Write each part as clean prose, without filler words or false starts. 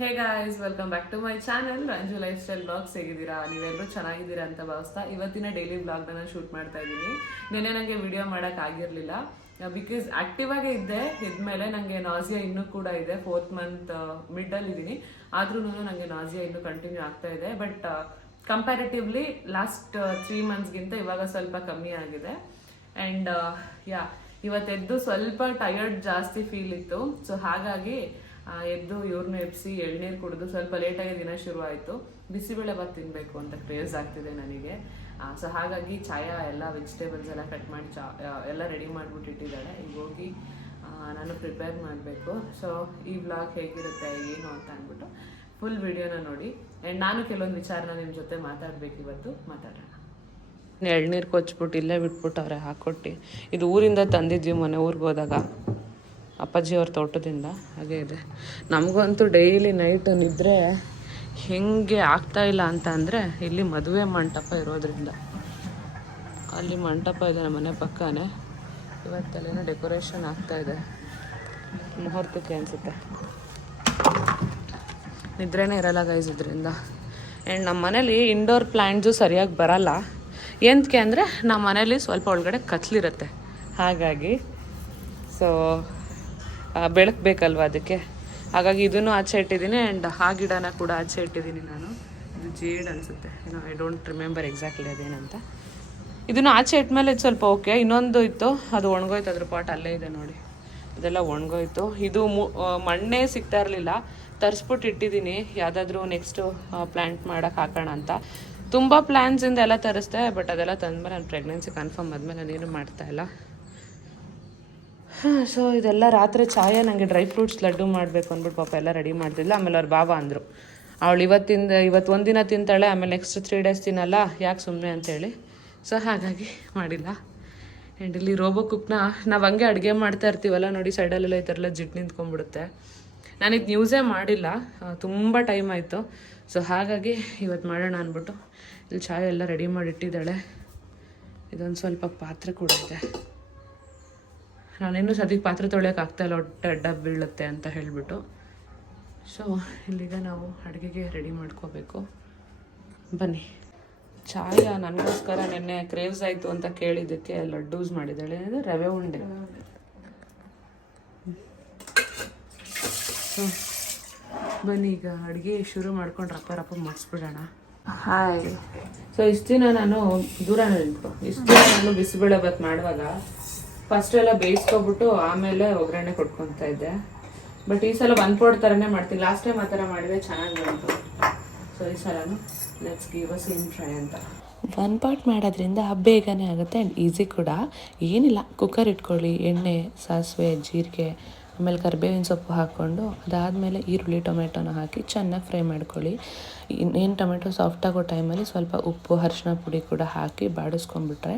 Hey guys, welcome back to my channel Ranju lifestyle blogs. ಹೇಗಿದ್ದೀರಾ? ನೀವೆಲ್ಲರೂ ಚೆನ್ನಾಗಿದ್ದೀರಾ ಅಂತ ಭಾವಿಸ್ತಾ ಇವತ್ತಿನ ಡೈಲಿ ಬ್ಲಾಗ್ನ ನಾನು ಶೂಟ್ ಮಾಡ್ತಾ ಇದ್ದೀನಿ. ನಿನ್ನೆ ನನಗೆ ವಿಡಿಯೋ ಮಾಡೋಕ್ಕಾಗಿರಲಿಲ್ಲ ಬಿಕಾಸ್ ಆಕ್ಟಿವ್ ಆಗೇ ಇದ್ದೆ. ಇದ್ಮೇಲೆ ನನಗೆ ನಾಸಿಯಾ ಇನ್ನೂ ಕೂಡ ಇದೆ. 4th ಮಂತ್ ಮಿಡ್ಡಲ್ಲಿ ಇದ್ದೀನಿ, ಆದ್ರೂ ನನಗೆ ನಾಸಿಯಾ ಇನ್ನೂ ಕಂಟಿನ್ಯೂ ಆಗ್ತಾ ಇದೆ. ಬಟ್ ಕಂಪ್ಯಾರಿಟಿವ್ಲಿ ಲಾಸ್ಟ್ 3 ಮಂತ್ಸ್ಗಿಂತ ಇವಾಗ ಸ್ವಲ್ಪ ಕಮ್ಮಿ ಆಗಿದೆ. ಆ್ಯಂಡ್ ಇವತ್ತೆದ್ದು ಸ್ವಲ್ಪ ಟಯರ್ಡ್ ಜಾಸ್ತಿ ಫೀಲ್ ಇತ್ತು. ಸೊ ಹಾಗಾಗಿ ಎದ್ದು ಇವ್ರನ್ನ ಎಬ್ಸಿ ಎಳ್ನೀರು ಕುಡಿದು ಸ್ವಲ್ಪ ಲೇಟಾಗಿ ದಿನ ಶುರು ಆಯಿತು. ಬಿಸಿಬೇಳೆಭಾತ್ ತಿನ್ನಬೇಕು ಅಂತ ಕ್ರೇಜ್ ಆಗ್ತಿದೆ ನನಗೆ. ಸೊ ಹಾಗಾಗಿ ಚಾಯ ಎಲ್ಲ ವೆಜಿಟೇಬಲ್ಸ್ ಎಲ್ಲ ಕಟ್ ಮಾಡಿ ಎಲ್ಲ ರೆಡಿ ಮಾಡಿಬಿಟ್ಟು ಇಟ್ಟಿದ್ದಾಳೆ. ಈಗ ಹೋಗಿ ನಾನು ಪ್ರಿಪೇರ್ ಮಾಡಬೇಕು. ಸೊ ಈ ವ್ಲಾಗ್ ಹೇಗಿರುತ್ತೆ ಏನು ಅಂತ ಅಂದ್ಬಿಟ್ಟು ಫುಲ್ ವಿಡಿಯೋನ ನೋಡಿ. ಆ್ಯಂಡ್ ನಾನು ಕೆಲವೊಂದು ವಿಚಾರನ ನಿಮ್ಮ ಜೊತೆ ಮಾತಾಡಬೇಕು ಇವತ್ತು. ಮಾತಾಡೋಣ. ಎಳ್ನೀರು ಕೊಚ್ಬಿಟ್ಟು ಇಲ್ಲೇ ಬಿಟ್ಬಿಟ್ಟವ್ರೆ ಹಾಕ್ಕೊಟ್ಟು. ಇದು ಊರಿಂದ ತಂದಿದ್ವಿ ಮೊನ್ನೆ ಊರಿಗೆ ಹೋದಾಗ, ಅಪ್ಪಾಜಿಯವ್ರ ತೋಟದಿಂದ. ಹಾಗೆ ಇದೆ. ನಮಗಂತೂ ಡೈಲಿ ನೈಟ್ ನಿದ್ರೆ ಹೆಂಗೆ ಆಗ್ತಾ ಇಲ್ಲ ಅಂತ ಅಂದರೆ, ಇಲ್ಲಿ ಮದುವೆ ಮಂಟಪ ಇರೋದ್ರಿಂದ. ಅಲ್ಲಿ ಮಂಟಪ ಇದೆ ನಮ್ಮ ಮನೆ ಪಕ್ಕನೇ. ಇವತ್ತಲ್ಲೇನೋ ಡೆಕೋರೇಷನ್ ಆಗ್ತಾ ಇದೆ, ಮುಹೂರ್ತಕ್ಕೆ ಅನಿಸುತ್ತೆ. ನಿದ್ರೆನೇ ಇರಲ್ಲ ಗೈಸ್ ಇದರಿಂದ. ಆ್ಯಂಡ್ ನಮ್ಮ ಮನೇಲಿ ಇಂಡೋರ್ ಪ್ಲ್ಯಾಂಟ್ಸು ಸರಿಯಾಗಿ ಬರಲ್ಲ. ಎಂತಕ್ಕೆ ಅಂದರೆ ನಮ್ಮ ಮನೇಲಿ ಸ್ವಲ್ಪ ಒಳಗಡೆ ಕತ್ಲಿರುತ್ತೆ, ಹಾಗಾಗಿ ಸೊ ಬೆಳಕು ಬೇಕಲ್ವ ಅದಕ್ಕೆ. ಹಾಗಾಗಿ ಇದನ್ನು ಆಚೆ ಇಟ್ಟಿದ್ದೀನಿ. ಆ್ಯಂಡ್ ಆ ಗಿಡನ ಕೂಡ ಆಚೆ ಇಟ್ಟಿದ್ದೀನಿ ನಾನು. ಇದು ಜೇಡ್ ಅನಿಸುತ್ತೆ, ಏನೋ ಐ ಡೋಂಟ್ ರಿಮೆಂಬರ್ ಎಕ್ಸಾಕ್ಟ್ಲಿ ಅದೇನಂತ. ಇದನ್ನು ಆಚೆ ಇಟ್ಮೇಲೆ ಇದು ಸ್ವಲ್ಪ ಓಕೆ. ಇನ್ನೊಂದು ಇತ್ತು, ಅದು ಒಣಗೋಯ್ತು. ಅದ್ರ ಪಾಟ್ ಅಲ್ಲೇ ಇದೆ ನೋಡಿ, ಅದೆಲ್ಲ ಒಣಗೋಯ್ತು. ಇದು ಮಣ್ಣೇ ಸಿಗ್ತಾ ಇರಲಿಲ್ಲ, ತರಿಸ್ಬಿಟ್ಟು ಇಟ್ಟಿದ್ದೀನಿ. ಯಾವುದಾದ್ರೂ ನೆಕ್ಸ್ಟು ಪ್ಲ್ಯಾಂಟ್ ಮಾಡೋಕ್ಕೆ ಹಾಕೋಣ ಅಂತ. ತುಂಬ ಪ್ಲ್ಯಾನ್ಸಿಂದ ಎಲ್ಲ ತರಿಸ್ದೆ, ಬಟ್ ಅದೆಲ್ಲ ತಂದ್ಮೇಲೆ ನಾನು ಪ್ರೆಗ್ನೆನ್ಸಿ ಕನ್ಫರ್ಮ್ ಆದಮೇಲೆ ನಾನೇನು ಮಾಡ್ತಾಯಿಲ್ಲ. ಸೊ ಇದೆಲ್ಲ ರಾತ್ರಿ ಚಾಯ ನನಗೆ ಡ್ರೈ ಫ್ರೂಟ್ಸ್ ಲಡ್ಡು ಮಾಡಬೇಕು ಅಂದ್ಬಿಟ್ಟು ಪಾಪ ಎಲ್ಲ ರೆಡಿ ಮಾಡ್ತಿದ್ಲ. ಆಮೇಲೆ ಅವ್ರ ಬಾಬಾ ಅಂದರು, ಅವಳು ಇವತ್ತು ಒಂದಿನ ತಿಂತಾಳೆ, ಆಮೇಲೆ ನೆಕ್ಸ್ಟ್ 3 ಡೇಸ್ ತಿನ್ನಲ್ಲ, ಯಾಕೆ ಸುಮ್ಮನೆ ಅಂತೇಳಿ. ಸೊ ಹಾಗಾಗಿ ಮಾಡಿಲ್ಲ. ಆ್ಯಂಡ್ ಇಲ್ಲಿ ರೋಬೋ ಕುಕ್ನ ನಾವು ಹಂಗೆ ಅಡುಗೆ ಮಾಡ್ತಾ ಇರ್ತೀವಲ್ಲ ನೋಡಿ, ಸೈಡಲ್ಲೆಲ್ಲ ಈ ಥರ ಎಲ್ಲ ಜಿಟ್ಟು ನಿಂತ್ಕೊಂಡ್ಬಿಡುತ್ತೆ. ನಾನಿದು ನ್ಯೂಸೇ ಮಾಡಿಲ್ಲ, ತುಂಬ ಟೈಮ್ ಆಯಿತು. ಸೊ ಹಾಗಾಗಿ ಇವತ್ತು ಮಾಡೋಣ ಅಂದ್ಬಿಟ್ಟು ಇಲ್ಲಿ ಚಾಯ್ ಎಲ್ಲ ರೆಡಿ ಮಾಡಿ ಇಟ್ಟಿದ್ದಾಳೆ. ಇದೊಂದು ಸ್ವಲ್ಪ ಪಾತ್ರೆ ಕೂಡ ಇದೆ. ನಾನೇನು ಸದ್ಯಕ್ಕೆ ಪಾತ್ರೆ ತೊಳೆಯೋಕೆ ಆಗ್ತಾಯಿಲ್ಲ, ಹೊಟ್ಟೆ ಅಡ್ಡ ಬೀಳುತ್ತೆ ಅಂತ ಹೇಳಿಬಿಟ್ಟು. ಸೊ ಇಲ್ಲಿಗ ನಾವು ಅಡುಗೆಗೆ ರೆಡಿ ಮಾಡ್ಕೋಬೇಕು. ಬನ್ನಿ. ಚಾಯ ನನಗೋಸ್ಕರ ನೆನ್ನೆ ಕ್ರೇವ್ಸ್ ಆಯಿತು ಅಂತ ಕೇಳಿದ್ದಕ್ಕೆ ಲಡ್ಡೂಸ್ ಮಾಡಿದ್ದಾಳೆ, ರವೆ ಉಂಡೆ. ಬನ್ನಿ ಈಗ ಅಡುಗೆ ಶುರು ಮಾಡ್ಕೊಂಡು ರಪ್ಪ ಮಾಡಿಸ್ಬಿಡೋಣ. ಹಾಯ್. ಸೊ ಇಷ್ಟು ದಿನ ನಾನು ಬಿಸಿಬೇಳೆಭಾತ್ ಮಾಡುವಾಗ ಫಸ್ಟ್ ಎಲ್ಲ ಬೇಯಿಸ್ಕೊಬಿಟ್ಟು ಆಮೇಲೆ ಒಗ್ಗರಣೆ ಕೊಟ್ಕೊತಾ ಇದ್ದೆ. ಬಟ್ ಈ ಸಲ ಒಂದು ಪೋಡ್ ಥರನೇ ಮಾಡ್ತೀನಿ. ಲಾಸ್ಟ್ ಟೈಮ್ ಆ ಥರ ಮಾಡಿದ್ರೆ ಚೆನ್ನಾಗಿ ಬಂತು. ಸೊ ಈ ಸಲನು let's give a same try ಅಂತ. ಒನ್ ಪಾಟ್ ಮಾಡೋದ್ರಿಂದ ಬೇಗನೆ ಆಗುತ್ತೆ ಆ್ಯಂಡ್ ಈಸಿ ಕೂಡ. ಏನಿಲ್ಲ, ಕುಕ್ಕರ್ ಇಟ್ಕೊಳ್ಳಿ, ಎಣ್ಣೆ, ಸಾಸಿವೆ, ಜೀರಿಗೆ, ಆಮೇಲೆ ಕರಿಬೇವಿನ ಸೊಪ್ಪು ಹಾಕ್ಕೊಂಡು ಅದಾದಮೇಲೆ ಈರುಳ್ಳಿ ಟೊಮೆಟೊನ ಹಾಕಿ ಚೆನ್ನಾಗಿ ಫ್ರೈ ಮಾಡ್ಕೊಳ್ಳಿ. ಇನ್ನೇನು ಟೊಮೆಟೊ ಸಾಫ್ಟ್ ಆಗೋ ಟೈಮಲ್ಲಿ ಸ್ವಲ್ಪ ಉಪ್ಪು, ಅರಿಶಿನ ಪುಡಿ ಕೂಡ ಹಾಕಿ ಬಾಡಿಸ್ಕೊಂಡ್ಬಿಟ್ರೆ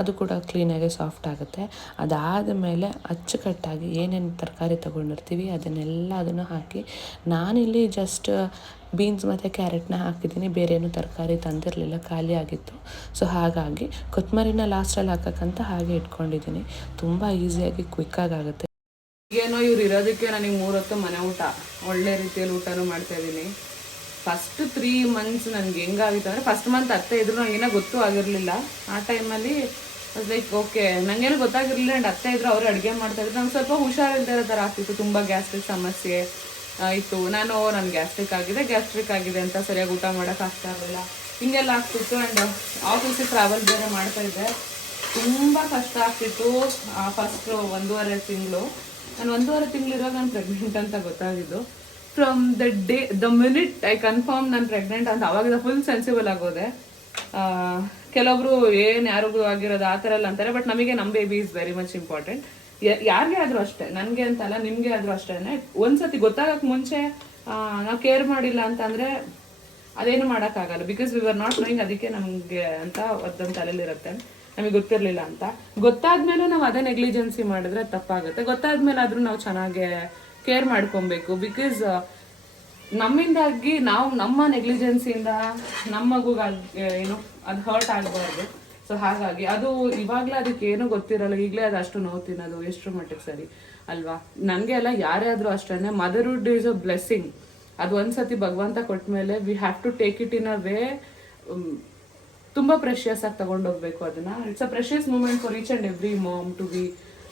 ಅದು ಕೂಡ ಕ್ಲೀನಾಗಿ ಸಾಫ್ಟ್ ಆಗುತ್ತೆ. ಅದಾದಮೇಲೆ ಅಚ್ಚುಕಟ್ಟಾಗಿ ಏನೇನು ತರಕಾರಿ ತೊಗೊಂಡಿರ್ತೀವಿ ಅದನ್ನು ಹಾಕಿ, ನಾನಿಲ್ಲಿ ಜಸ್ಟ್ ಬೀನ್ಸ್ ಮತ್ತು ಕ್ಯಾರೆಟ್ನ ಹಾಕಿದ್ದೀನಿ. ಬೇರೇನು ತರಕಾರಿ ತಂದಿರಲಿಲ್ಲ, ಖಾಲಿ ಆಗಿತ್ತು. ಸೊ ಹಾಗಾಗಿ ಕೊತ್ತಂಬರಿನ ಲಾಸ್ಟಲ್ಲಿ ಹಾಕೋಕ್ಕಂತ ಹಾಗೆ ಇಟ್ಕೊಂಡಿದ್ದೀನಿ. ತುಂಬ ಈಸಿಯಾಗಿ ಕ್ವಿಕ್ಕಾಗುತ್ತೆ. ಏನೋ ಇವ್ರು ಇರೋದಕ್ಕೆ ನನಗೆ 3 ಹೊತ್ತು ಮನೆ ಊಟ, ಒಳ್ಳೆ ರೀತಿಯಲ್ಲಿ ಊಟನೂ ಮಾಡ್ತಾಯಿದ್ದೀನಿ. ಫಸ್ಟ್ 3 ಮಂತ್ಸ್ ನನಗೆ ಹೆಂಗಾಗಿತ್ತು ಅಂದರೆ, ಫಸ್ಟ್ ಮಂತ್ ಅತ್ತೆ ಇದ್ರು, ನನಗೇನೋ ಗೊತ್ತೂ ಆಗಿರಲಿಲ್ಲ. ಆ ಟೈಮಲ್ಲಿ ಲೈಕ್ ಓಕೆ, ನನಗೇನು ಗೊತ್ತಾಗಿರಲಿಲ್ಲ. ಆ್ಯಂಡ್ ಅತ್ತೆ ಇದ್ರು, ಅವರು ಅಡುಗೆ ಮಾಡ್ತಾಯಿದ್ರು. ನಂಗೆ ಸ್ವಲ್ಪ ಹುಷಾರಿಲ್ಲದೆ ಇರೋ ಥರ ಆಗ್ತಿತ್ತು, ತುಂಬ ಗ್ಯಾಸ್ಟ್ರಿಕ್ ಸಮಸ್ಯೆ ಇತ್ತು. ನನಗೆ ಗ್ಯಾಸ್ಟ್ರಿಕ್ ಆಗಿದೆ ಅಂತ ಸರಿಯಾಗಿ ಊಟ ಮಾಡೋಕ್ಕಾಗ್ತಾ ಇರಲಿಲ್ಲ, ಹಿಂಗೆಲ್ಲ ಆಗ್ತಿತ್ತು. ಆ್ಯಂಡ್ ಆಫೀಸಿಗೆ ಟ್ರಾವೆಲ್ ಬೇರೆ ಮಾಡ್ತಾಯಿದ್ದೆ, ತುಂಬ ಕಷ್ಟ ಆಗ್ತಿತ್ತು. ಫಸ್ಟ್ 1.5 ತಿಂಗಳು ನಾನು 1.5 ತಿಂಗಳಿರುವಾಗ ನಾನು ಪ್ರೆಗ್ನೆಂಟ್ ಅಂತ ಗೊತ್ತಾಗಿದ್ದು. From the minute I confirm ನಾನು ಪ್ರೆಗ್ನೆಂಟ್ ಅಂತ, ಅವಾಗ ಫುಲ್ ಸೆನ್ಸಿಬಲ್ ಆಗೋದೆ. ಕೆಲವೊಬ್ರು ಯಾರಿಗೂ ಆಗಿರೋದು ಆ ಥರ ಎಲ್ಲ ಅಂತಾರೆ, ಬಟ್ ನಮಗೆ ನಮ್ಮ baby is very much important. ಯಾರಿಗೆ ಆದರೂ ಅಷ್ಟೇ, ನನಗೆ ಅಂತಲ್ಲ, ನಿಮಗೆ ಆದರೂ ಅಷ್ಟೇ. ಒಂದ್ಸತಿ ಗೊತ್ತಾಗಕ್ಕೆ ಮುಂಚೆ ನಾವು ಕೇರ್ ಮಾಡಿಲ್ಲ ಅಂತಂದರೆ ಅದೇನು ಮಾಡೋಕ್ಕಾಗಲ್ಲ. Because we are not knowing, ಅದಕ್ಕೆ ನಮಗೆ ಅಂತ ಒದ್ದೊಂದು ತಲೆಯಲ್ಲಿರುತ್ತೆ, ನಮಗೆ ಗೊತ್ತಿರಲಿಲ್ಲ ಅಂತ. ಗೊತ್ತಾದ್ಮೇಲೂ ನಾವು ಅದೇ ನೆಗ್ಲಿಜೆನ್ಸಿ ಮಾಡಿದ್ರೆ ತಪ್ಪಾಗುತ್ತೆ. ಗೊತ್ತಾದ್ಮೇಲೆ ಆದರೂ ನಾವು ಚೆನ್ನಾಗಿ ಕೇರ್ ಮಾಡ್ಕೊಬೇಕು. ಬಿಕಾಸ್ ನಮ್ಮಿಂದಾಗಿ ನಮ್ಮ ನೆಗ್ಲಿಜೆನ್ಸಿಯಿಂದ ನಮ್ಮ ಮಗುಗಾಗಿ ಅದು ಹರ್ಟ್ ಆಗಬಾರ್ದು. ಸೊ ಹಾಗಾಗಿ ಅದು ಇವಾಗಲೇ ಅದಕ್ಕೆ ಏನೂ ಗೊತ್ತಿರಲ್ಲ, ಈಗಲೇ ಅದು ಅಷ್ಟು ನೋವು ತಿನ್ನೋದು ಎಷ್ಟು ಮಟ್ಟಿಗೆ ಸರಿ ಅಲ್ವಾ? ನನಗೆ ಎಲ್ಲ ಯಾರೇ ಆದರೂ ಅಷ್ಟೇ, ಮದರ್ಹುಡ್ ಈಸ್ ಅ ಬ್ಲೆಸ್ಸಿಂಗ್. ಅದು ಒಂದ್ಸತಿ ಭಗವಂತ ಕೊಟ್ಟ ಮೇಲೆ we have to take it in a way. ತುಂಬ ಪ್ರೆಷಿಯಸ್ ಆಗಿ ತಗೊಂಡೋಗ್ಬೇಕು ಅದನ್ನ. It's a precious moment for each and every mom to be,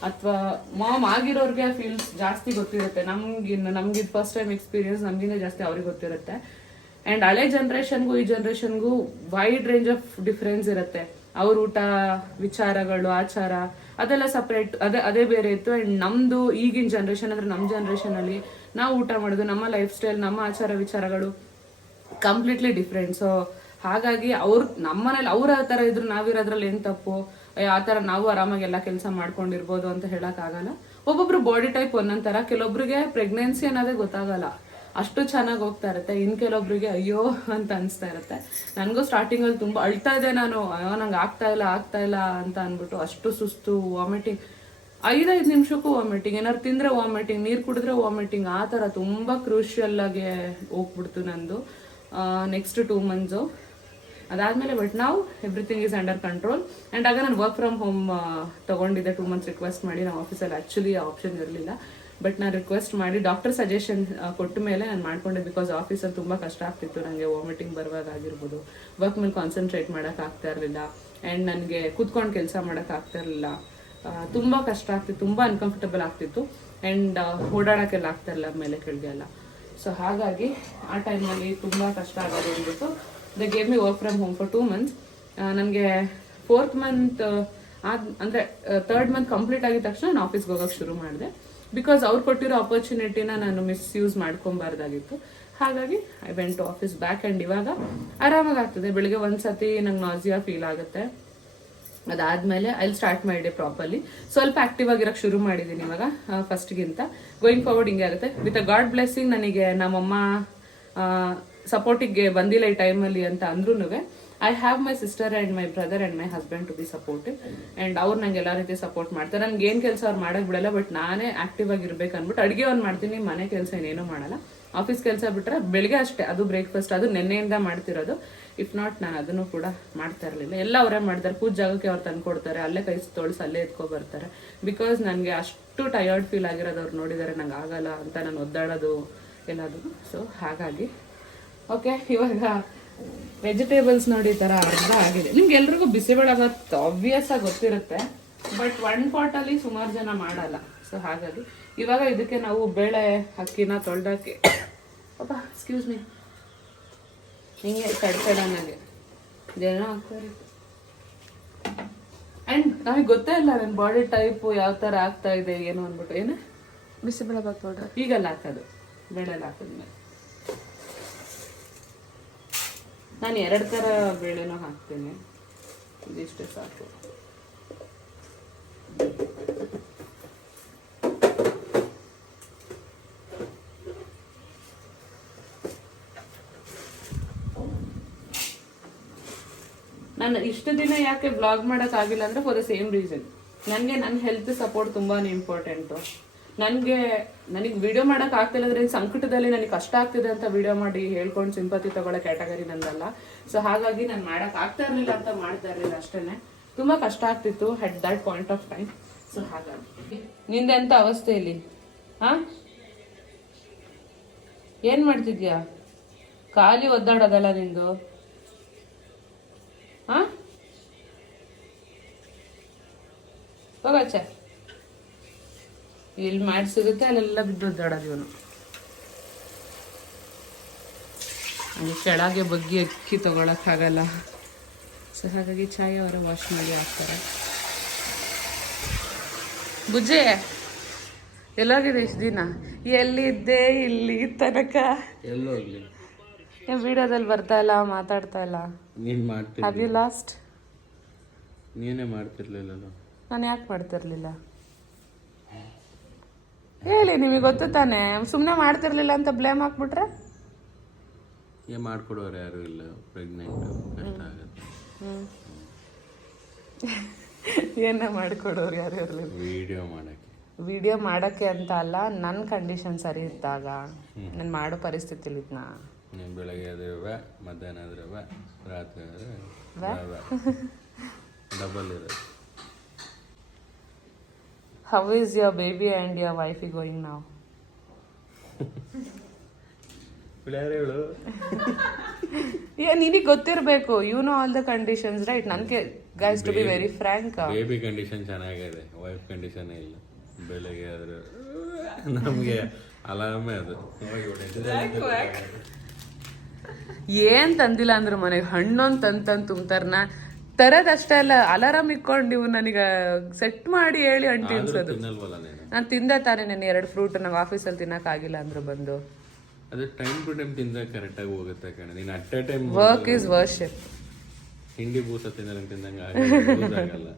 ಅಥವಾ ಮಾಮ್ ಆಗಿರೋರಿಗೆ ಫೀಲ್ಸ್ ಜಾಸ್ತಿ ಗೊತ್ತಿರುತ್ತೆ. ನಮ್ಗಿದ್ ಫಸ್ಟ್ ಟೈಮ್ ಎಕ್ಸ್ಪೀರಿಯನ್ಸ್ ನಮಗಿಂತ ಜಾಸ್ತಿ ಅವ್ರಿಗೆ ಗೊತ್ತಿರುತ್ತೆ. ಆ್ಯಂಡ್ ಹಳೆ ಜನ್ರೇಷನ್ಗೂ ಈ ಜನ್ರೇಷನ್ಗೂ ವೈಡ್ ರೇಂಜ್ ಆಫ್ ಡಿಫ್ರೆನ್ಸ್ ಇರುತ್ತೆ. ಅವ್ರ ಊಟ ವಿಚಾರಗಳು ಆಚಾರ ಅದೆಲ್ಲ ಸಪ್ರೇಟ್, ಅದೇ ಬೇರೆ ಇತ್ತು. ಆ್ಯಂಡ್ ನಮ್ಮದು ಈಗಿನ ಜನ್ರೇಷನ್ ಅಂದರೆ ನಮ್ಮ ಜನ್ರೇಷನಲ್ಲಿ ನಾವು ಊಟ ಮಾಡೋದು, ನಮ್ಮ ಲೈಫ್ ಸ್ಟೈಲ್, ನಮ್ಮ ಆಚಾರ ವಿಚಾರಗಳು ಕಂಪ್ಲೀಟ್ಲಿ ಡಿಫ್ರೆಂಟ್. ಸೊ ಹಾಗಾಗಿ ನಮ್ಮನೇಲಿ ಅವ್ರು ಆ ಥರ ಇದ್ರು ನಾವಿರೋದ್ರಲ್ಲಿ ಏನು ತಪ್ಪು, ಆ ಥರ ನಾವು ಆರಾಮಾಗಿ ಎಲ್ಲ ಕೆಲಸ ಮಾಡ್ಕೊಂಡಿರ್ಬೋದು ಅಂತ ಹೇಳೋಕ್ಕಾಗಲ್ಲ. ಒಬ್ಬೊಬ್ರು ಬಾಡಿ ಟೈಪ್ ಒಂದೊಂದು ಥರ. ಕೆಲವೊಬ್ರಿಗೆ ಪ್ರೆಗ್ನೆನ್ಸಿ ಅನ್ನೋದೇ ಗೊತ್ತಾಗಲ್ಲ, ಅಷ್ಟು ಚೆನ್ನಾಗಿ ಹೋಗ್ತಾ ಇರುತ್ತೆ. ಇನ್ನು ಕೆಲವೊಬ್ರಿಗೆ ಅಯ್ಯೋ ಅಂತ ಅನಿಸ್ತಾ ಇರುತ್ತೆ. ನನಗೂ ಸ್ಟಾರ್ಟಿಂಗಲ್ಲಿ ತುಂಬ ಅಳ್ತಾ ಇದೆ ನಾನು, ಅಯ್ಯೋ ನಂಗೆ ಆಗ್ತಾ ಇಲ್ಲ ಅಂತ ಅಂದ್ಬಿಟ್ಟು ಅಷ್ಟು ಸುಸ್ತು, ವಾಮಿಟಿಂಗ್, 5 ನಿಮಿಷಕ್ಕೂ ವಾಮಿಟಿಂಗ್, ಏನಾದ್ರು ತಿಂದರೆ ವಾಮಿಟಿಂಗ್, ನೀರು ಕುಡಿದ್ರೆ ವಾಮಿಟಿಂಗ್, ಆ ಥರ ತುಂಬ ಕ್ರೂಷಿಯಲ್ ಆಗಿ ಹೋಗ್ಬಿಡ್ತು ನಂದು ನೆಕ್ಸ್ಟ್ 2 ಮಂತ್ಸು. ಅದಾದಮೇಲೆ ಬಟ್ ನಾವು everything is under control. And ಆಗ ನಾನು ವರ್ಕ್ ಫ್ರಮ್ ಹೋಮ್ ತೊಗೊಂಡಿದ್ದೆ 2 ಮಂತ್ಸ್ ರಿಕ್ವೆಸ್ಟ್ ಮಾಡಿ. ನಮ್ಮ ಆಫೀಸಲ್ಲಿ ಆ್ಯಕ್ಚುಲಿ ಆ ಆಪ್ಷನ್ ಇರಲಿಲ್ಲ, ಬಟ್ ನಾನು ರಿಕ್ವೆಸ್ಟ್ ಮಾಡಿ ಡಾಕ್ಟರ್ ಸಜೆಷನ್ ಕೊಟ್ಟ ಮೇಲೆ ನಾನು ಮಾಡ್ಕೊಂಡೆ. ಬಿಕಾಸ್ ಆಫೀಸಲ್ಲಿ ತುಂಬ ಕಷ್ಟ ಆಗ್ತಿತ್ತು ನನಗೆ, ವಾಮಿಟಿಂಗ್ ಬರುವಾಗ ಆಗಿರ್ಬೋದು, ವರ್ಕ್ ಮೇಲೆ ಕಾನ್ಸಂಟ್ರೇಟ್ ಮಾಡೋಕ್ಕಾಗ್ತಾ ಇರಲಿಲ್ಲ, ಆ್ಯಂಡ್ ನನಗೆ ಕೂತ್ಕೊಂಡು ಕೆಲಸ ಮಾಡೋಕ್ಕಾಗ್ತಾ ಇರಲಿಲ್ಲ, ತುಂಬ ಕಷ್ಟ ಆಗ್ತಿತ್ತು, ತುಂಬ ಅನ್ಕಂಫರ್ಟಬಲ್ ಆಗ್ತಿತ್ತು, ಆ್ಯಂಡ್ ಓಡಾಡೋಕ್ಕೆಲ್ಲ ಆಗ್ತಾ ಇರಲಿಲ್ಲ ಮೇಲೆ ಕೆಳಗೆ ಎಲ್ಲ. ಸೊ ಹಾಗಾಗಿ ಆ ಟೈಮಲ್ಲಿ ತುಂಬ ಕಷ್ಟ ಆಗೋದು ಅಂದ್ಬಿಟ್ಟು they gave me work from home for 2 months. ನನಗೆ 4th ಮಂತ್ ಅಂದರೆ 3rd ಮಂತ್ ಕಂಪ್ಲೀಟ್ ಆಗಿದ ತಕ್ಷಣ ನಾನು ಆಫೀಸ್ಗೆ ಹೋಗೋಕ್ಕೆ ಶುರು ಮಾಡಿದೆ. ಬಿಕಾಸ್ ಅವ್ರು ಕೊಟ್ಟಿರೋ ಆಪರ್ಚುನಿಟಿನ ನಾನು ಮಿಸ್ಯೂಸ್ ಮಾಡ್ಕೊಬಾರ್ದಾಗಿತ್ತು. ಹಾಗಾಗಿ I went to office back. And ಇವಾಗ ಆರಾಮಾಗಿ ಆಗ್ತದೆ. ಬೆಳಿಗ್ಗೆ ಒಂದ್ಸತಿ ನಂಗೆ ನಾಸಿಯಾ ಫೀಲ್ ಆಗುತ್ತೆ, ಅದಾದಮೇಲೆ I start my day properly. ಸ್ವಲ್ಪ ಆಕ್ಟಿವ್ ಆಗಿರೋಕ್ಕೆ ಶುರು ಮಾಡಿದ್ದೀನಿ ಇವಾಗ ಫಸ್ಟ್ಗಿಂತ. ಗೋಯಿಂಗ್ ಫಾರ್ವರ್ಡ್ ಹಿಂಗೆ ಆಗುತ್ತೆ. With a god blessing. ನನಗೆ ನಮ್ಮಮ್ಮ ಸಪೋರ್ಟಿಗೆ ಬಂದಿಲ್ಲ ಈ ಟೈಮಲ್ಲಿ ಅಂತ ಅಂದ್ರೂ I have my sister and my brother and my husband to be supportive. And ಅವ್ರು ನಂಗೆ ಎಲ್ಲ ರೀತಿ ಸಪೋರ್ಟ್ ಮಾಡ್ತಾರೆ. ನನ್ಗೆ ಏನು ಕೆಲಸ ಅವ್ರು ಮಾಡೋಕ್ಕೆ ಬಿಡಲ್ಲ, ಬಟ್ ನಾನೇ ಆಕ್ಟಿವ್ ಆಗಿರ್ಬೇಕು ಅಂದ್ಬಿಟ್ಟು ಅಡುಗೆ ಒಂದು ಮಾಡ್ತೀನಿ, ಮನೆ ಕೆಲಸ ಏನೇನೂ ಮಾಡಲ್ಲ. ಆಫೀಸ್ ಕೆಲಸ ಬಿಟ್ಟರೆ ಬೆಳಿಗ್ಗೆ ಅಷ್ಟೇ, ಅದು ಬ್ರೇಕ್ಫಾಸ್ಟ್ ಅದು ನೆನ್ನೆಯಿಂದ ಮಾಡ್ತಿರೋದು. ಇಫ್ ನಾಟ್ ನಾನು ಅದನ್ನು ಕೂಡ ಮಾಡ್ತಾ ಇರಲಿಲ್ಲ. ಎಲ್ಲ ಅವರೇ ಮಾಡ್ತಾರೆ. ಪೂಜೆ ಜಾಗಕ್ಕೆ ಅವ್ರು ತಂದು ಕೊಡ್ತಾರೆ, ಅಲ್ಲೇ ಕೈ ತೊಳ್ಸಿ ಅಲ್ಲೇ ಎತ್ಕೊ ಬರ್ತಾರೆ. ಬಿಕಾಸ್ ನನಗೆ ಅಷ್ಟು ಟಯರ್ಡ್ ಫೀಲ್ ಆಗಿರೋದು ಅವ್ರು ನೋಡಿದ್ದಾರೆ, ನಂಗೆ ಆಗಲ್ಲ ಅಂತ ನಾನು ಒದ್ದಾಡೋದು ಎಲ್ಲದು. ಸೊ ಹಾಗಾಗಿ ಓಕೆ, ಇವಾಗ ವೆಜಿಟೇಬಲ್ಸ್ ನೋಡಿ ಈ ಥರ ಅರ್ಧ ಆಗಿದೆ. ನಿಮ್ಗೆ ಎಲ್ರಿಗೂ ಬಿಸಿಬೇಳೆಭಾತ್ ಆಬ್ವಿಯಸ್ ಆಗಿ ಗೊತ್ತಿರುತ್ತೆ, ಬಟ್ 1 ಪಾಟಲ್ಲಿ ಸುಮಾರು ಜನ ಮಾಡಲ್ಲ. ಸೊ ಹಾಗಾಗಿ ಇವಾಗ ಇದಕ್ಕೆ ನಾವು ಬೇಳೆ ಅಕ್ಕಿನ ತೊಳ್ದಕ್ಕೆ ಎಕ್ಸ್ಕ್ಯೂಸ್ ಮೀ ಹಿಂಗೆ ಸಡನ್ನಾಗೆ ಇದೇನೋ ಆಗ್ತಾರೆ. ಆ್ಯಂಡ್ ನಮಗೆ ಗೊತ್ತೇ ಇಲ್ಲ ನನ್ನ ಬಾಡಿ ಟೈಪು ಯಾವ ಥರ ಆಗ್ತಾ ಇದೆ ಏನು ಅಂದ್ಬಿಟ್ಟು. ಏನೇ ಬಿಸಿಬೇಳೆಭಾತ್ ಪೌಡರ್ ಈಗೆಲ್ಲ ಹಾಕೋದು, ಬೇಳೆಲ್ಲ ಹಾಕಿದ್ಮೇಲೆ ನಾನು 2 ಥರ ಬೇಳೆನೂ ಹಾಕ್ತೀನಿ. ಇದಿಷ್ಟೇ ಸಾಕು. ನಾನು ಇಷ್ಟು ದಿನ ಯಾಕೆ ಬ್ಲಾಗ್ ಮಾಡೋಕ್ಕಾಗಿಲ್ಲ ಅಂದರೆ ಫಾರ್ ದ ಸೇಮ್ ರೀಸನ್. ನನಗೆ ನನ್ನ ಹೆಲ್ತ್ ಸಪೋರ್ಟ್ ತುಂಬಾ ಇಂಪಾರ್ಟೆಂಟು. ನನಗೆ ವಿಡಿಯೋ ಮಾಡೋಕೆ ಆಗ್ತಿಲ್ಲ ಅಂದರೆ ಸಂಕಟದಲ್ಲಿ ನನಗೆ ಕಷ್ಟ ಆಗ್ತಿದೆ ಅಂತ ವಿಡಿಯೋ ಮಾಡಿ ಹೇಳ್ಕೊಂಡು ಸಿಂಪತಿ ತಗೊಳ್ಳೋ ಕ್ಯಾಟಗರಿ ನಂದಲ್ಲ. ಸೊ ಹಾಗಾಗಿ ನಾನು ಮಾಡೋಕೆ ಆಗ್ತಾ ಇರಲಿಲ್ಲ ಅಂತ ಮಾಡ್ತಾ ಇರಲಿಲ್ಲ ಅಷ್ಟೇ. ತುಂಬ ಕಷ್ಟ ಆಗ್ತಿತ್ತು at that point of time. So ಹಾಗಾಗಿ ನಿಂದೆಂಥ ಅವಸ್ಥೆ ಇಲ್ಲಿ? ಹಾಂ, ಏನು ಮಾಡ್ತಿದ್ಯಾ? ಖಾಲಿ ಒದ್ದಾಡೋದಲ್ಲ ನಿಂದು? ಹಾಂ, ಹೋಗಚ್ಚ. ಇಲ್ಲಿ ಮಾಡಿ ಸಿಗುತ್ತೆ, ಅಲ್ಲೆಲ್ಲ ಬಿದ್ದು ಒದ್ದಾಡೋದು ಇವನು. ಅದು ಕೆಳಗೆ ಬಗ್ಗಿ ಅಕ್ಕಿ ತೊಗೊಳಕ್ಕಾಗಲ್ಲ. ಸೊ ಹಾಗಾಗಿ ಚಾಯ್ ಅವರ ವಾಶ್ ಮಾಡಿ ಹಾಕ್ತಾರೆ. ಬುಜ್ಜೆ ಎಲ್ಲೋಗಿದೆ ಇಷ್ಟು ದಿನ? ಎಲ್ಲಿದ್ದೆ ಇಲ್ಲಿ ತನಕ? ಎಲ್ಲೋಗ್ಲಿ, ವಿಡಿಯೋದಲ್ಲಿ ಬರ್ತಾ ಇಲ್ಲ, ಮಾತಾಡ್ತಾ ಇಲ್ಲ. ನೀನು ಮಾಡ್ತಿರ್ಲಿಲ್ಲ. Have you last? ನೀನೇ ಮಾಡ್ತಿರ್ಲಿಲ್ಲ. ನಾನು ಯಾಕೆ ಮಾಡ್ತಿರ್ಲಿಲ್ಲ ಹೇಳಿ? ನಿಮಗೆ ಗೊತ್ತು ತಾನೆ. ಸುಮ್ಮನೆ ಮಾಡ್ತಿರ್ಲಿಲ್ಲ ಅಂತ ಬ್ಲೇಮ್ ಹಾಕ್ಬಿಟ್ರೆ ಮಾಡ್ಕೊಡೋರು ಯಾರು ಇಲ್ಲ. ಪ್ರೆಗ್ನೆಂಟ್ ಕಷ್ಟ ಆಗುತ್ತೆ. ಏನ ಮಾಡ್ಕೊಡೋರು ಯಾರು ಇರಲಿಲ್ಲ. ವಿಡಿಯೋ ಮಾಡೋಕ್ಕೆ ಅಂತ ಅಲ್ಲ, ನನ್ನ ಕಂಡೀಷನ್ ಸರಿ ಇದ್ದಾಗ ನಾನು ಮಾಡೋ ಪರಿಸ್ಥಿತಿಲಿ ಇದ್ನ. ಬೆಳಗ್ಗೆ ಆದ್ರೆ ಮಧ್ಯಾಹ್ನ ಆದ್ರೆ ರಾತ್ರಿ ಆದ್ರೆ ಡಬಲ್ ಇರೋದು. How is your baby and your wifey going now? ಯಾರು ಹೇಳು ನಿನಗೆ ಗೊತ್ತಿರಬೇಕು, you know all the conditions right. ನನಗೆ guys to be very frank, baby condition ಚೆನ್ನಾಗಿದೆ, ವೈಫ್ ಕಂಡೀಷನ್ ಇಲ್ಲ. ಬೆಳಗ್ಗೆ ಆದ್ರೆ ನಮಗೆ ಅಲಾರ್ಮೇ ಅದು. ಏನ್ ತಂದಿಲ್ಲ ಅಂದ್ರು ಮನೆಗೆ ಹಣ್ಣೊಂದು ತಂದು ತುಂಬ್ತಾರನ ತರದಷ್ಟೇ ಅಲ್ಲ, ಅಲಾರಾಮ್ ಇಕ್ಕೊಂಡು ನೀವು ನನಗೆ ಸೆಟ್ ಮಾಡಿ ಹೇಳಿ ಹಣ್ಣು ತಿನ್ಸೋದು. ತಿನ್ನಲ್ವಲ್ಲ ನೀನು? ನಾನು ತಿಂದೆ ತಾನೇ ನೆನ್ನೆ 2 ಫ್ರೂಟ್, ನಂಗೆ ಆಫೀಸಲ್ಲಿ ತಿನ್ನಕ್ಕಾಗಿಲ್ಲ ಅಂದ್ರು ಬಂದು. ಅದು ಟೈಮ್ ಟು ಟೈಮ್ ತಿಂದಾಗ ಕರೆಕ್ಟಾಗಿ ಹೋಗುತ್ತೆ ಕಣೆ. ನೀನು at A time work is worship. ಹಿಂಡಿ ಬೂಸ ತಿಂದಂಗೆ ಆಗಲ್ಲ.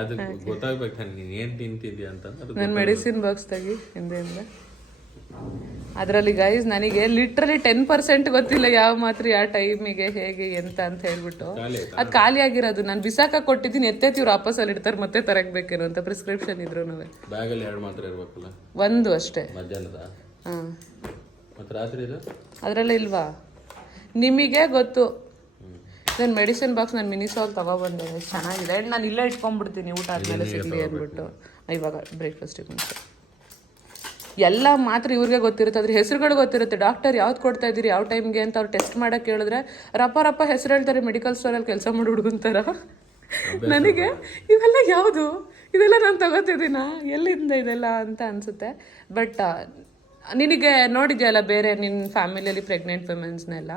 ಅದು ಗೊತ್ತಾಗ್ಬೇಕು ತಾನೆ ನೀನು ಏನು ತಿಂತಿದ್ಯಾ ಅಂತ. ನನ್ನ ಮೆಡಿಸಿನ್ ಬಾಕ್ಸ್ ತೆಗಿ ಹಿಂದೆಯಿಂದ. ಅದರಲ್ಲಿ ಗೈಸ್ ನನಗೆ ಲಿಟ್ರಲಿ 10% ಗೊತ್ತಿಲ್ಲ ಯಾವ ಮಾತ್ರ ಯಾವ ಟೈಮಿಗೆ ಹೇಗೆ ಎಂತ ಅಂತ ಹೇಳ್ಬಿಟ್ಟು ಅದು ಖಾಲಿ ಆಗಿರೋದು. ನಾನು ಬಿಸಾಕ ಕೊಟ್ಟಿದ್ದೀನಿ, ಎತ್ತೈತಿ ಇವ್ರು ವಾಪಸ್ಸಲ್ಲಿ ಇಡ್ತಾರೆ, ಮತ್ತೆ ತರಕ್ಬೇಕೇನೋ ಅಂತ ಪ್ರಿಸ್ಕ್ರಿಪ್ಷನ್ ಇದ್ರು. ಬ್ಯಾಗಲ್ಲಿ 2 ಮಾತ್ರ ಇರ್ಬೇಕಲ್ಲ, 1 ಅಷ್ಟೇ ಮಧ್ಯಾಹ್ನದ. ಹಾಂ, ಮತ್ತೆ ರಾತ್ರಿ ಇದು ಅದರಲ್ಲ ಇಲ್ವಾ? ನಿಮಗೆ ಗೊತ್ತು. ನನ್ನ ಮೆಡಿಸಿನ್ ಬಾಕ್ಸ್ ನಾನು ಮಿನಿಸಾಲ್ ತಗೊಬಂದೆ, ಚೆನ್ನಾಗಿದೆ. ಆ್ಯಂಡ್ ನಾನು ಇಲ್ಲೇ ಇಟ್ಕೊಂಡ್ಬಿಡ್ತೀನಿ ಊಟ ಆದಮೇಲೆ ಸಿಗಲಿ ಅಂದ್ಬಿಟ್ಟು. ಇವಾಗ ಬ್ರೇಕ್ಫಾಸ್ಟಿಗೆ ಮುಂಚೆ ಎಲ್ಲ ಮಾತ್ರ ಇವ್ರಿಗೆ ಗೊತ್ತಿರುತ್ತೆ, ಅದ್ರ ಹೆಸರುಗಳು ಗೊತ್ತಿರುತ್ತೆ. ಡಾಕ್ಟರ್ ಯಾವ್ದು ಕೊಡ್ತಾ ಇದ್ದೀರಿ ಯಾವ ಟೈಮ್ಗೆ ಅಂತ ಅವ್ರು ಟೆಸ್ಟ್ ಮಾಡಕ್ಕೆ ಹೇಳಿದ್ರೆ ರಪ್ಪ ಹೆಸರು ಹೇಳ್ತಾರೆ. ಮೆಡಿಕಲ್ ಸ್ಟೋರಲ್ಲಿ ಕೆಲಸ ಮಾಡಿ ಹುಡುಗಂತಾರ. ನನಗೆ ಇವೆಲ್ಲ ಯಾವುದು, ಇದೆಲ್ಲ ನಾನು ತಗೋತಿದ್ದೀನ, ಎಲ್ಲಿಂದ ಇದೆಲ್ಲ ಅಂತ ಅನಿಸುತ್ತೆ. ಬಟ್ ನಿನಗೆ ನೋಡಿದ್ಯಲ್ಲ ಬೇರೆ ನಿನ್ನ ಫ್ಯಾಮಿಲಿಯಲ್ಲಿ ಪ್ರೆಗ್ನೆಂಟ್ ವುಮೆನ್ಸ್ನೆಲ್ಲ,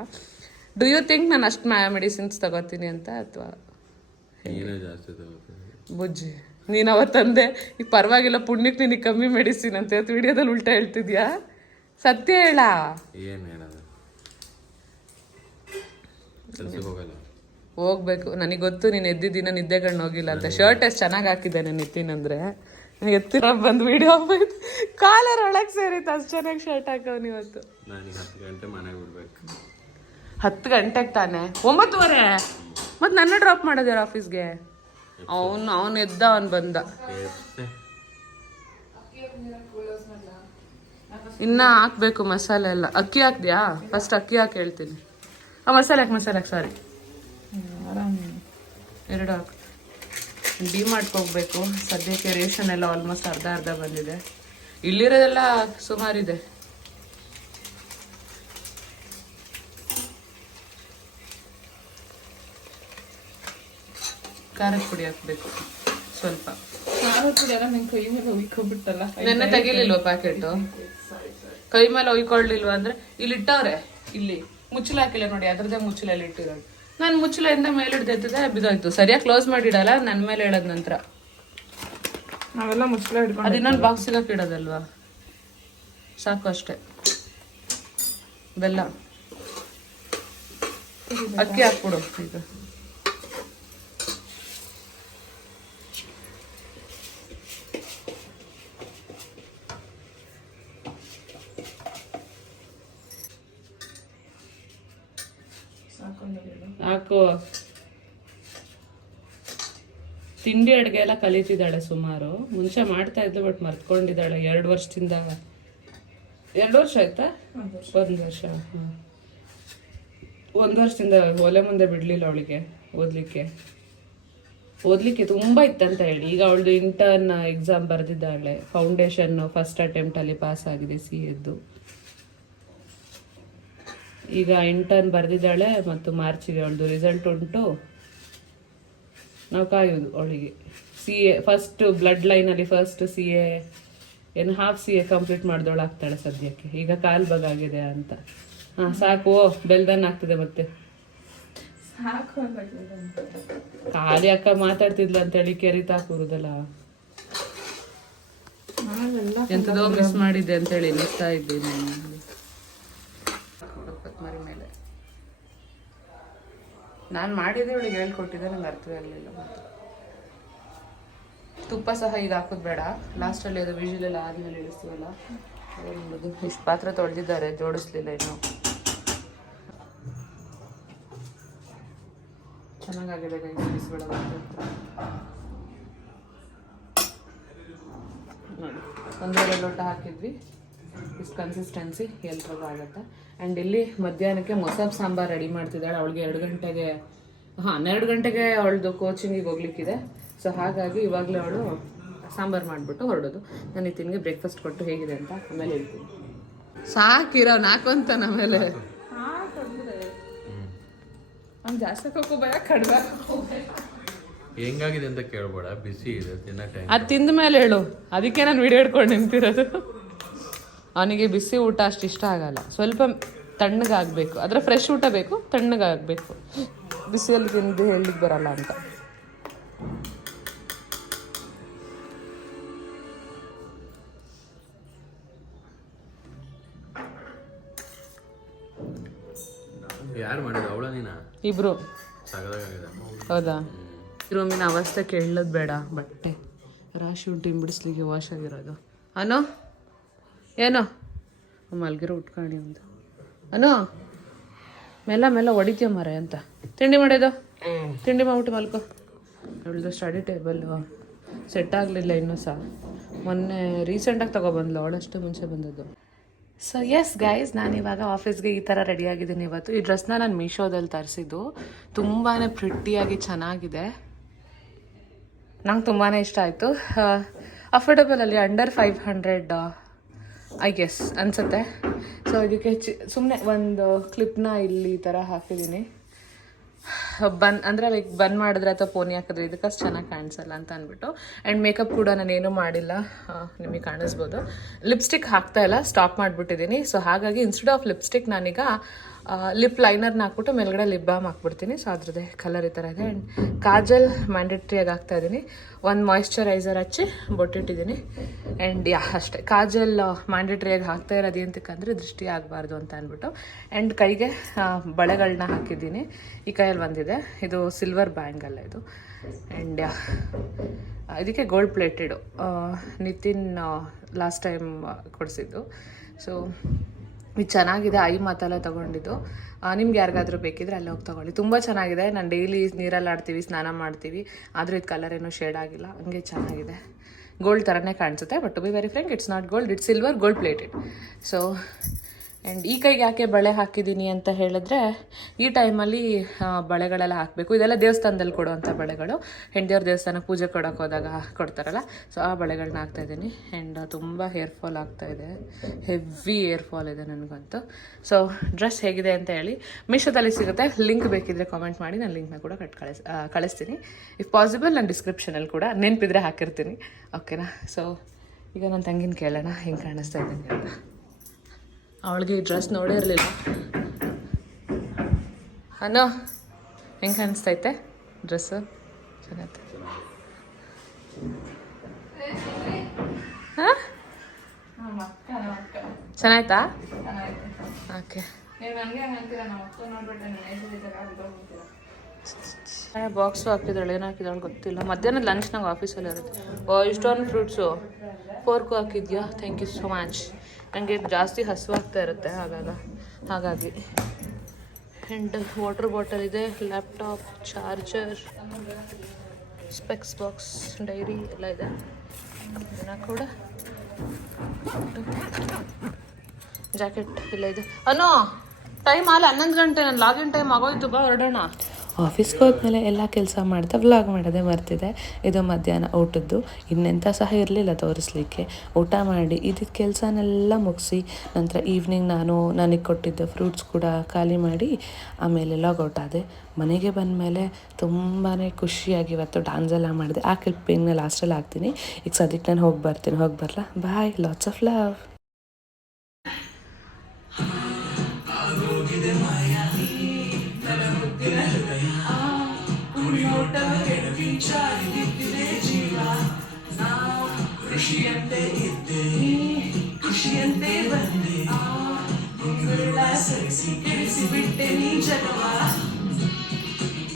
ಡು ಯು ಥಿಂಕ್ ನಾನು ಅಷ್ಟು ಮೆಡಿಸಿನ್ಸ್ ತಗೋತೀನಿ ಅಂತ? ಅಥವಾ ಬುಜ್ಜಿ ನೀನು ಅವತ್ತಂದೆ ಈಗ ಪರವಾಗಿಲ್ಲ ಪುಣ್ಯಕ್ಕೆ ನಿನಗೆ ಕಮ್ಮಿ ಮೆಡಿಸಿನ್ ಅಂತ ವಿಡಿಯೋದಲ್ಲಿ ಉಲ್ಟಾ ಹೇಳ್ತಿದ್ಯಾ? ಸತ್ಯ ಹೇಳ. ಏನು ಹೇಳೋದು, ಕೆಲಸಕ್ಕೆ ಹೋಗಲ್ಲ, ಹೋಗ್ಬೇಕು. ನನಗೆ ಗೊತ್ತು ನೀನು ಎದ್ದಿದ್ದೀನ ನಿದ್ದೆಗಣ್ಣು ಹೋಗಿಲ್ಲ ಅಂತ. ಶರ್ಟ್ ಎಷ್ಟು ಚೆನ್ನಾಗಿ ಹಾಕಿದ್ದಾನೆ ನಿತಿನ್ ಎತ್ತಿರ ಬಂದು ವಿಡಿಯೋ ಹೋಗ್ಬೇಕು, ಕಾಲರ್ ಒಳಗೆ ಸೇರಿತ್ತು, ಅಷ್ಟು ಚೆನ್ನಾಗಿ ಶರ್ಟ್ ಹಾಕವ್ನು ಇವತ್ತು. ನನಗೆ 10 ಗಂಟೆ ಮನೆಗೆ ಬಿಡ್ಬೇಕು. 10 ಗಂಟೆಗೆ ತಾನೆ? 9:15 ಮತ್ತೆ ನನ್ನ ಡ್ರಾಪ್ ಮಾಡೋದ್ಯಾರ ಆಫೀಸ್ಗೆ? ಅವನು ಎದ್ದ, ಅವನು ಬಂದ. ಇನ್ನ ಹಾಕ್ಬೇಕು ಮಸಾಲೆ ಎಲ್ಲ. ಅಕ್ಕಿ ಹಾಕ್ದ್ಯಾ? ಫಸ್ಟ್ ಅಕ್ಕಿ ಹಾಕಿ ಹೇಳ್ತೀನಿ. ಮಸಾಲೆ ಹಾಕಿ ಸಾರಿ, 2 ಹಾಕು. ಡಿಮಾರ್ಟ್ಗೆ ಹೋಗ್ಬೇಕು ಸದ್ಯಕ್ಕೆ. ರೇಷನ್ ಎಲ್ಲ ಆಲ್ಮೋಸ್ಟ್ ಅರ್ಧ ಬಂದಿದೆ. ಇಲ್ಲಿರೋದೆಲ್ಲ ಸುಮಾರಿದೆ. ಖಾರದ ಪುಡಿ ಹಾಕ್ಬೇಕು ಸ್ವಲ್ಪ. ಖಾರದ ಪುಡಿ ಎಲ್ಲ ನಂಗೆ ಕೈ ಮೇಲೆ ಉಯ್ಕೊಬಿಟ್ಟಲ್ಲ. ನೆನ್ನೆ ತೆಗಿಲಿಲ್ವ ಪ್ಯಾಕೆಟು? ಕೈ ಮೇಲೆ ಒಯ್ಕೊಳ್ಳಿಲ್ವ ಅಂದ್ರೆ ಇಲ್ಲಿ ಇಟ್ಟವ್ರೆ, ಇಲ್ಲಿ ಮುಚ್ಚಲ ಹಾಕಿಲ್ಲ ನೋಡಿ, ಅದ್ರದ್ದೇ ಮುಚ್ಚಲಲ್ಲಿ ಇಟ್ಟಿರೋದು. ನಾನು ಮುಚ್ಚಲೆಯಿಂದ ಮೇಲೆ ಹಿಡ್ದೈತದೆ ಬಿದ್ದೋಯ್ತು. ಸರಿಯಾಗಿ ಕ್ಲೋಸ್ ಮಾಡಿಡಲ್ಲ, ನನ್ನ ಮೇಲೆ ಹೇಳೋದ್ ನಂತರ. ನಾವೆಲ್ಲ ಮುಚ್ಚಲ ಹಿಡ್ಕೊಂಡು ಅದು ಇನ್ನೊಂದು ಬಾಕ್ಸಿಗೆ ಹಾಕಿಡೋದಲ್ವಾ? ಸಾಕು ಅಷ್ಟೇ. ಬೆಲ್ಲ, ಅಕ್ಕಿ ಹಾಕ್ಬಿಡು ಈಗ. ಹಾಕು. ತಿಂಡಿ ಅಡುಗೆ ಎಲ್ಲ ಕಲಿತಿದ್ದಾಳೆ ಸುಮಾರು. ಮುಂಚೆ ಮಾಡ್ತಾ ಇದ್ಲು, ಬಟ್ ಮರ್ತ್ಕೊಂಡಿದ್ದಾಳೆ. 2 ವರ್ಷದಿಂದ. 2 ವರ್ಷ ಆಯ್ತಾ? 1 ವರ್ಷ. 1 ವರ್ಷದಿಂದ ಒಲೆ ಮುಂದೆ ಬಿಡ್ಲಿಲ್ಲ ಅವಳಿಗೆ ಓದ್ಲಿಕ್ಕೆ ತುಂಬ ಇತ್ತಂತ ಹೇಳಿ. ಈಗ ಅವಳದು ಇಂಟರ್ನ್ ಎಕ್ಸಾಮ್ ಬರೆದಿದ್ದಾಳೆ. ಫೌಂಡೇಶನ್ ಫಸ್ಟ್ ಅಟೆಂಪ್ಟ್ ಅಲ್ಲಿ ಪಾಸ್ ಆಗಿದೆ CA. ಈಗ ಇಂಟರ್ನ್ ಬರೆದಿದ್ದಾಳೆ ಮತ್ತು ಮಾರ್ಚಿಗೆ ಅವಳದು ರಿಸಲ್ಟ್ ಉಂಟು. ನಾವು ಕಾಯೋದು ಅವಳಿಗೆ. CA ಫಸ್ಟ್ ಬ್ಲಡ್ ಲೈನಲ್ಲಿ first CA half CA complete ಮಾಡಿದವಳು ಆಗ್ತಾಳೆ ಸದ್ಯಕ್ಕೆ. ಈಗ ಕಾಲು ಬಗಾಗಿದೆ ಅಂತ. ಸಾಕು, ಬೆಲ್ದನ್ ಆಗ್ತದೆ ಮತ್ತೆ. ಖಾಲಿ ಅಕ್ಕ ಮಾತಾಡ್ತಿದ್ಲ ಅಂತೇಳಿ ಕೆರಿತಾ ಕೂರುದಲ್ಲ. ಎಂತದೋ ಮಿಸ್ ಮಾಡಿದ್ದೆ ಅಂತೇಳಿ ನಿಸ್ತಾ ಇದ್ದೀನಿ. ಕೊತ್ತಂಬರಿ ಮೇಲೆ ನಾನು ಮಾಡಿದ್ದೆ, ಇವಳಿಗೆ ಹೇಳ್ಕೊಟ್ಟಿದ್ದೆ, ನಂಗೆ ಅರ್ಥವೇ ಆಗಲಿಲ್ಲ. ತುಪ್ಪ ಸಹ ಈಗ ಹಾಕೋದು ಬೇಡ, ಲಾಸ್ಟಲ್ಲಿ ಅದು ವಿಜಿಲೆಲ್ಲ ಆದ್ಮೇಲೆ ಇಳಿಸ್ತೀವಲ್ಲ ಅದೊಂದು. ಇಷ್ಟು ಪಾತ್ರೆ ತೊಳೆದಿದ್ದಾರೆ, ಜೋಡಿಸ್ಲಿಲ್ಲ ಇನ್ನು. ಚೆನ್ನಾಗಾಗಿದೆ ಬಿಸಿಬೇಳೆ ಬಾತು. ನೋಡಿ 1.5 ಲೋಟ ಹಾಕಿದ್ವಿ. ಇಷ್ಟು ಕನ್ಸಿಸ್ಟೆನ್ಸಿ ಎಲ್ರಿಗೂ ಆಗುತ್ತೆ. ಆ್ಯಂಡ್ ಇಲ್ಲಿ ಮಧ್ಯಾಹ್ನಕ್ಕೆ ಮೊಸಪ್ ಸಾಂಬಾರು ರೆಡಿ ಮಾಡ್ತಿದ್ದಾಳೆ. ಅವಳಿಗೆ 12 ಗಂಟೆಗೆ ಅವಳದು ಕೋಚಿಂಗಿಗೆ ಹೋಗ್ಲಿಕ್ಕಿದೆ. ಸೊ ಹಾಗಾಗಿ ಇವಾಗಲೇ ಅವಳು ಸಾಂಬಾರು ಮಾಡಿಬಿಟ್ಟು ಹೊರಡೋದು. ನಾನು ನಿತಿನ್ಗೆ ಬ್ರೇಕ್ಫಾಸ್ಟ್ ಕೊಟ್ಟು ಹೇಗಿದೆ ಅಂತ ಆಮೇಲೆ ಹೇಳ್ತೀನಿ. ಸಾಕಿರೋ ನಾಕೊಂತ ಆಮೇಲೆ ಅವ್ನು ಜಾಸ್ತಿ ಹಾಕೋಬೇಡ ಕಡಿಮೆ ಹಾಕೋಬೇಡ. ಹೆಂಗಾಗಿದೆ ಅಂತ ಕೇಳ್ಬೇಡ, ಬಿಸಿ ಇದೆ ತಿನ್ನೋ ಟೈಮ್. ಅದು ತಿಂದ ಮೇಲೆ ಹೇಳು, ಅದಕ್ಕೆ ನಾನು ವಿಡಿಯೋ ಹಿಡ್ಕೊಂಡು ನಿಂತಿರೋದು. ಅವನಿಗೆ ಬಿಸಿ ಊಟ ಅಷ್ಟು ಇಷ್ಟ ಆಗಲ್ಲ, ಸ್ವಲ್ಪ ತಣ್ಣಗಾಗಬೇಕು. ಅದರ ಫ್ರೆಶ್ ಊಟ ಬೇಕು, ತಣ್ಣಗಾಗಬೇಕು. ಬಿಸಿಯಲ್ಲಿ ತಿಂದು ಹೇಳಲಿಕ್ಕೆ ಬರಲ್ಲ ಅಂತ. ಯಾರು ಮಾಡಿದ ಅವಳ ನೀನ? ಇಬ್ರು. ಸಗದಾಗಿದೆ. ಹೌದಾ? ರೂಮಿನ ಅವಸ್ಥೆ ಕೇಳೋದು ಬೇಡ. ಬಟ್ಟೆ ರಾಶಿ ಉಂಟು ಬಿಡಿಸ್ಲಿಕ್ಕೆ ವಾಶ್ ಆಗಿರೋದು. ಅನೋ ಏನೋ ಮಲ್ಗಿರೋ ಉಟ್ಕೊಂಡು ಒಂದು ಅನೋ ಮೆಲ್ಲ ಹೊಡಿತೀಯ ಮರ ಅಂತ. ತಿಂಡಿ ಮಾಡೋದು, ತಿಂಡಿ ಮಾಡ್ಬಿಟ್ಟು ಮಲ್ಕೋ. ಅವಳದು ಸ್ಟಡಿ ಟೇಬಲ್ಲು ಸೆಟ್ ಆಗಲಿಲ್ಲ ಇನ್ನೂ ಸಹ. ಮೊನ್ನೆ ರೀಸೆಂಟಾಗಿ ತೊಗೊಬಂದ್ಲು, ಅವಳಷ್ಟು ಮುಂಚೆ ಬಂದದ್ದು. ಸೊ ಎಸ್ ಗೈಸ್, ನಾನಿವಾಗ ಆಫೀಸ್ಗೆ ಈ ಥರ ರೆಡಿಯಾಗಿದ್ದೀನಿ ಇವತ್ತು. ಈ ಡ್ರೆಸ್ನ ನಾನು ಮೀಶೋದಲ್ಲಿ ತರಿಸಿದ್ದು. ತುಂಬಾ ಪ್ರಿಟ್ಟಿಯಾಗಿ ಚೆನ್ನಾಗಿದೆ, ನಂಗೆ ತುಂಬಾ ಇಷ್ಟ ಆಯಿತು. ಅಫೋರ್ಡಬಲಲ್ಲಿ ಅಂಡರ್ 500 ಐ ಗೆಸ್ ಅನಿಸುತ್ತೆ. ಸೊ ಇದಕ್ಕೆ ಸುಮ್ಮನೆ ಒಂದು ಕ್ಲಿಪ್ನ ಇಲ್ಲಿ ಈ ಥರ ಹಾಕಿದ್ದೀನಿ. ಅಂದರೆ ಲೈಕ್ ಬಂದ್ ಮಾಡಿದ್ರೆ ಅಥವಾ ಪೋನಿ ಹಾಕಿದ್ರೆ ಇದಕ್ಕಷ್ಟು ಚೆನ್ನಾಗಿ ಕಾಣಿಸಲ್ಲ ಅಂತ ಅಂದ್ಬಿಟ್ಟು. ಆ್ಯಂಡ್ ಮೇಕಪ್ ಕೂಡ ನಾನೇನು ಮಾಡಿಲ್ಲ, ನಿಮಗೆ ಕಾಣಿಸ್ಬೋದು. ಲಿಪ್ಸ್ಟಿಕ್ ಹಾಕ್ತಾ ಇಲ್ಲ, ಸ್ಟಾಪ್ ಮಾಡಿಬಿಟ್ಟಿದ್ದೀನಿ. ಸೊ ಹಾಗಾಗಿ ಇನ್ಸ್ಟೆಡ್ ಆಫ್ ಲಿಪ್ಸ್ಟಿಕ್ ನಾನೀಗ ಲಿಪ್ ಲೈನರ್ನ ಹಾಕ್ಬಿಟ್ಟು ಮೇಲ್ಗಡೆ ಲಿಪ್ ಬಾಮ್ ಹಾಕ್ಬಿಡ್ತೀನಿ. ಸೊ ಅದ್ರದ್ದೇ ಕಲರ್ ಈ ಥರ ಇದೆ. ಆ್ಯಂಡ್ ಕಾಜಲ್ ಮ್ಯಾಂಡೇಟ್ರಿಯಾಗಿ ಹಾಕ್ತಾ ಇದ್ದೀನಿ. ಒಂದು ಮಾಯಿಶ್ಚರೈಸರ್ ಹಚ್ಚಿ ಬೊಟ್ಟಿಟ್ಟಿದ್ದೀನಿ. ಆ್ಯಂಡ್ ಅಷ್ಟೇ, ಕಾಜಲ್ ಮ್ಯಾಂಡೇಟ್ರಿಯಾಗಿ ಹಾಕ್ತಾ ಇರೋದು ಏನಂತಕ್ಕಂದರೆ ದೃಷ್ಟಿ ಆಗಬಾರ್ದು ಅಂತ ಅಂದ್ಬಿಟ್ಟು. ಆ್ಯಂಡ್ ಕೈಗೆ ಬಳೆಗಳನ್ನ ಹಾಕಿದ್ದೀನಿ. ಈ ಕೈಯಲ್ಲಿ ಒಂದಿದೆ, ಇದು ಸಿಲ್ವರ್ ಬ್ಯಾಂಗಲ್ ಇದು. ಆ್ಯಂಡ್ ಇದಕ್ಕೆ gold plated, Nitin last time ಕೊಡಿಸಿದ್ದು. ಸೊ ಇದು ಚೆನ್ನಾಗಿದೆ. ಐ ಮಾತೆಲ್ಲ ತೊಗೊಂಡಿದ್ದು. ನಿಮ್ಗೆ ಯಾರಿಗಾದ್ರೂ ಬೇಕಿದ್ರೆ ಅಲ್ಲಿ ಹೋಗಿ ತೊಗೊಳ್ಳಿ, ತುಂಬ ಚೆನ್ನಾಗಿದೆ. ನಾನು ಡೈಲಿ ನೀರಲ್ಲಿ ಆಡ್ತೀವಿ, ಸ್ನಾನ ಮಾಡ್ತೀವಿ, ಆದರೂ ಇದು ಕಲರ್ ಏನೂ ಶೇಡ್ ಆಗಿಲ್ಲ, ಹಂಗೆ ಚೆನ್ನಾಗಿದೆ. ಗೋಲ್ಡ್ ಥರನೇ ಕಾಣಿಸುತ್ತೆ, but to be very frank it's not gold, it's silver, gold plated. So and ಈ ಕೈಗೆ ಯಾಕೆ ಬಳೆ ಹಾಕಿದ್ದೀನಿ ಅಂತ ಹೇಳಿದ್ರೆ, ಈ ಟೈಮಲ್ಲಿ ಬಳೆಗಳೆಲ್ಲ ಹಾಕಬೇಕು. ಇದೆಲ್ಲ ದೇವಸ್ಥಾನದಲ್ಲಿ ಕೊಡುವಂಥ ಬಳೆಗಳು, ಹೆಂಡತಿಯವ್ರ ದೇವಸ್ಥಾನಕ್ಕೆ ಪೂಜೆ ಕೊಡೋಕೆ ಹೋದಾಗ ಕೊಡ್ತಾರಲ್ಲ, ಸೊ ಆ ಬಳೆಗಳನ್ನ ಹಾಕ್ತಾಯಿದ್ದೀನಿ. ಆ್ಯಂಡ್ ತುಂಬ ಹೇರ್ ಫಾಲ್ ಆಗ್ತಾಯಿದೆ, ಹೆವಿ ಹೇರ್ ಫಾಲ್ ಇದೆ ನನಗಂತೂ. ಸೊ ಡ್ರೆಸ್ ಹೇಗಿದೆ ಅಂತ ಹೇಳಿ. ಮೀಶೋದಲ್ಲಿ ಸಿಗುತ್ತೆ, ಲಿಂಕ್ ಬೇಕಿದ್ರೆ ಕಾಮೆಂಟ್ ಮಾಡಿ, ನಾನು ಲಿಂಕ್ನ ಕೂಡ ಕಳಿಸ್ತೀನಿ. ಇಫ್ ಪಾಸಿಬಲ್ ನಾನು ಡಿಸ್ಕ್ರಿಪ್ಷನಲ್ಲಿ ಕೂಡ ನೆನಪಿದ್ರೆ ಹಾಕಿರ್ತೀನಿ, ಓಕೆನಾ? ಸೊ ಈಗ ನನ್ನ ತಂಗಿನ ಕೇಳೋಣ ಹೆಂಗೆ ಕಾಣಿಸ್ತಾ ಇದ್ದೀನಿ ಅಂತ. ಅವಳಿಗೆ ಈ ಡ್ರೆಸ್ ನೋಡೇ ಇರಲಿಲ್ಲ. ಅನ್ನೋ ಹೆಂಗೆ ಕಾಣಿಸ್ತೈತೆ ಡ್ರೆಸ್ಸು? ಚೆನ್ನಾಗೈತೆ. ಹಾಂ, ಚೆನ್ನಾಯ್ತಾ? ಓಕೆ. ಬಾಕ್ಸು ಹಾಕಿದ್ದಾಳೆ, ಏನು ಹಾಕಿದ್ದಾಳೆ ಗೊತ್ತಿಲ್ಲ. ಮಧ್ಯಾಹ್ನದ ಲಂಚ್ ನಂಗೆ ಆಫೀಸಲ್ಲಿ ಇರುತ್ತೆ. ಇಷ್ಟೊಂದು ಫ್ರೂಟ್ಸು, ಫೋರ್ಕು ಹಾಕಿದ್ಯಾ? Thank you so much. ನನಗೆ ಜಾಸ್ತಿ ಹಸುವಾಗ್ತಾ ಇರುತ್ತೆ ಹಾಗಾಗಿ. ಆ್ಯಂಡ್ ವಾಟರ್ ಬಾಟಲ್ ಇದೆ, laptop, charger, specs box, diary ಎಲ್ಲ ಇದೆ. ಇದನ್ನ ಕೂಡ ಜಾಕೆಟ್ ಇಲ್ಲ ಇದೆ. ಅನ್ನೋ ಟೈಮ್ ಅಲ್ಲ 11 ಗಂಟೆ, ನನ್ನ ಲಾಗಿನ್ ಟೈಮ್ ಆಗೋಯ್ತು, ಬಾ ಹೊರಡೋಣ. ಆಫೀಸ್ಗೆ ಹೋದ್ಮೇಲೆ ಎಲ್ಲ ಕೆಲಸ ಮಾಡ್ತಾ ವ್ಲಾಗ್ ಮಾಡೋದೇ ಮರ್ತಿದೆ. ಇದು ಮಧ್ಯಾಹ್ನ ಊಟದ್ದು, ಇನ್ನೆಂಥ ಸಹ ಇರಲಿಲ್ಲ ತೋರಿಸ್ಲಿಕ್ಕೆ. ಊಟ ಮಾಡಿ ಇದ್ದಿದ್ದ ಕೆಲಸನೆಲ್ಲ ಮುಗಿಸಿ ನಂತರ ಈವ್ನಿಂಗ್ ನನಗೆ ಕೊಟ್ಟಿದ್ದ ಫ್ರೂಟ್ಸ್ ಕೂಡ ಖಾಲಿ ಮಾಡಿ ಆಮೇಲೆ ಲಾಗೌಟ್ ಆದೆ. ಮನೆಗೆ ಬಂದಮೇಲೆ ತುಂಬಾ ಖುಷಿಯಾಗಿ ಇವತ್ತು ಡ್ಯಾನ್ಸ್ ಎಲ್ಲ ಮಾಡಿದೆ. ಆ ಕ್ಲಿಪ್ಪಿಂಗ್ನ ಲಾಸ್ಟಲ್ಲಿ ಹಾಕ್ತೀನಿ. ಈಗ ಸದ್ಯಕ್ಕೆ ನಾನು ಹೋಗಿ ಬರಲಾ? ಬಾಯ್, ಲಾಟ್ಸ್ ಆಫ್ ಲವ್. ಖುಷಿಯಂತೆ ಬಂದೆ, ಸರಿಸಿ ಕೆಡಿಸಿ ಬಿಟ್ಟೆ ನೀ ಜಗವ.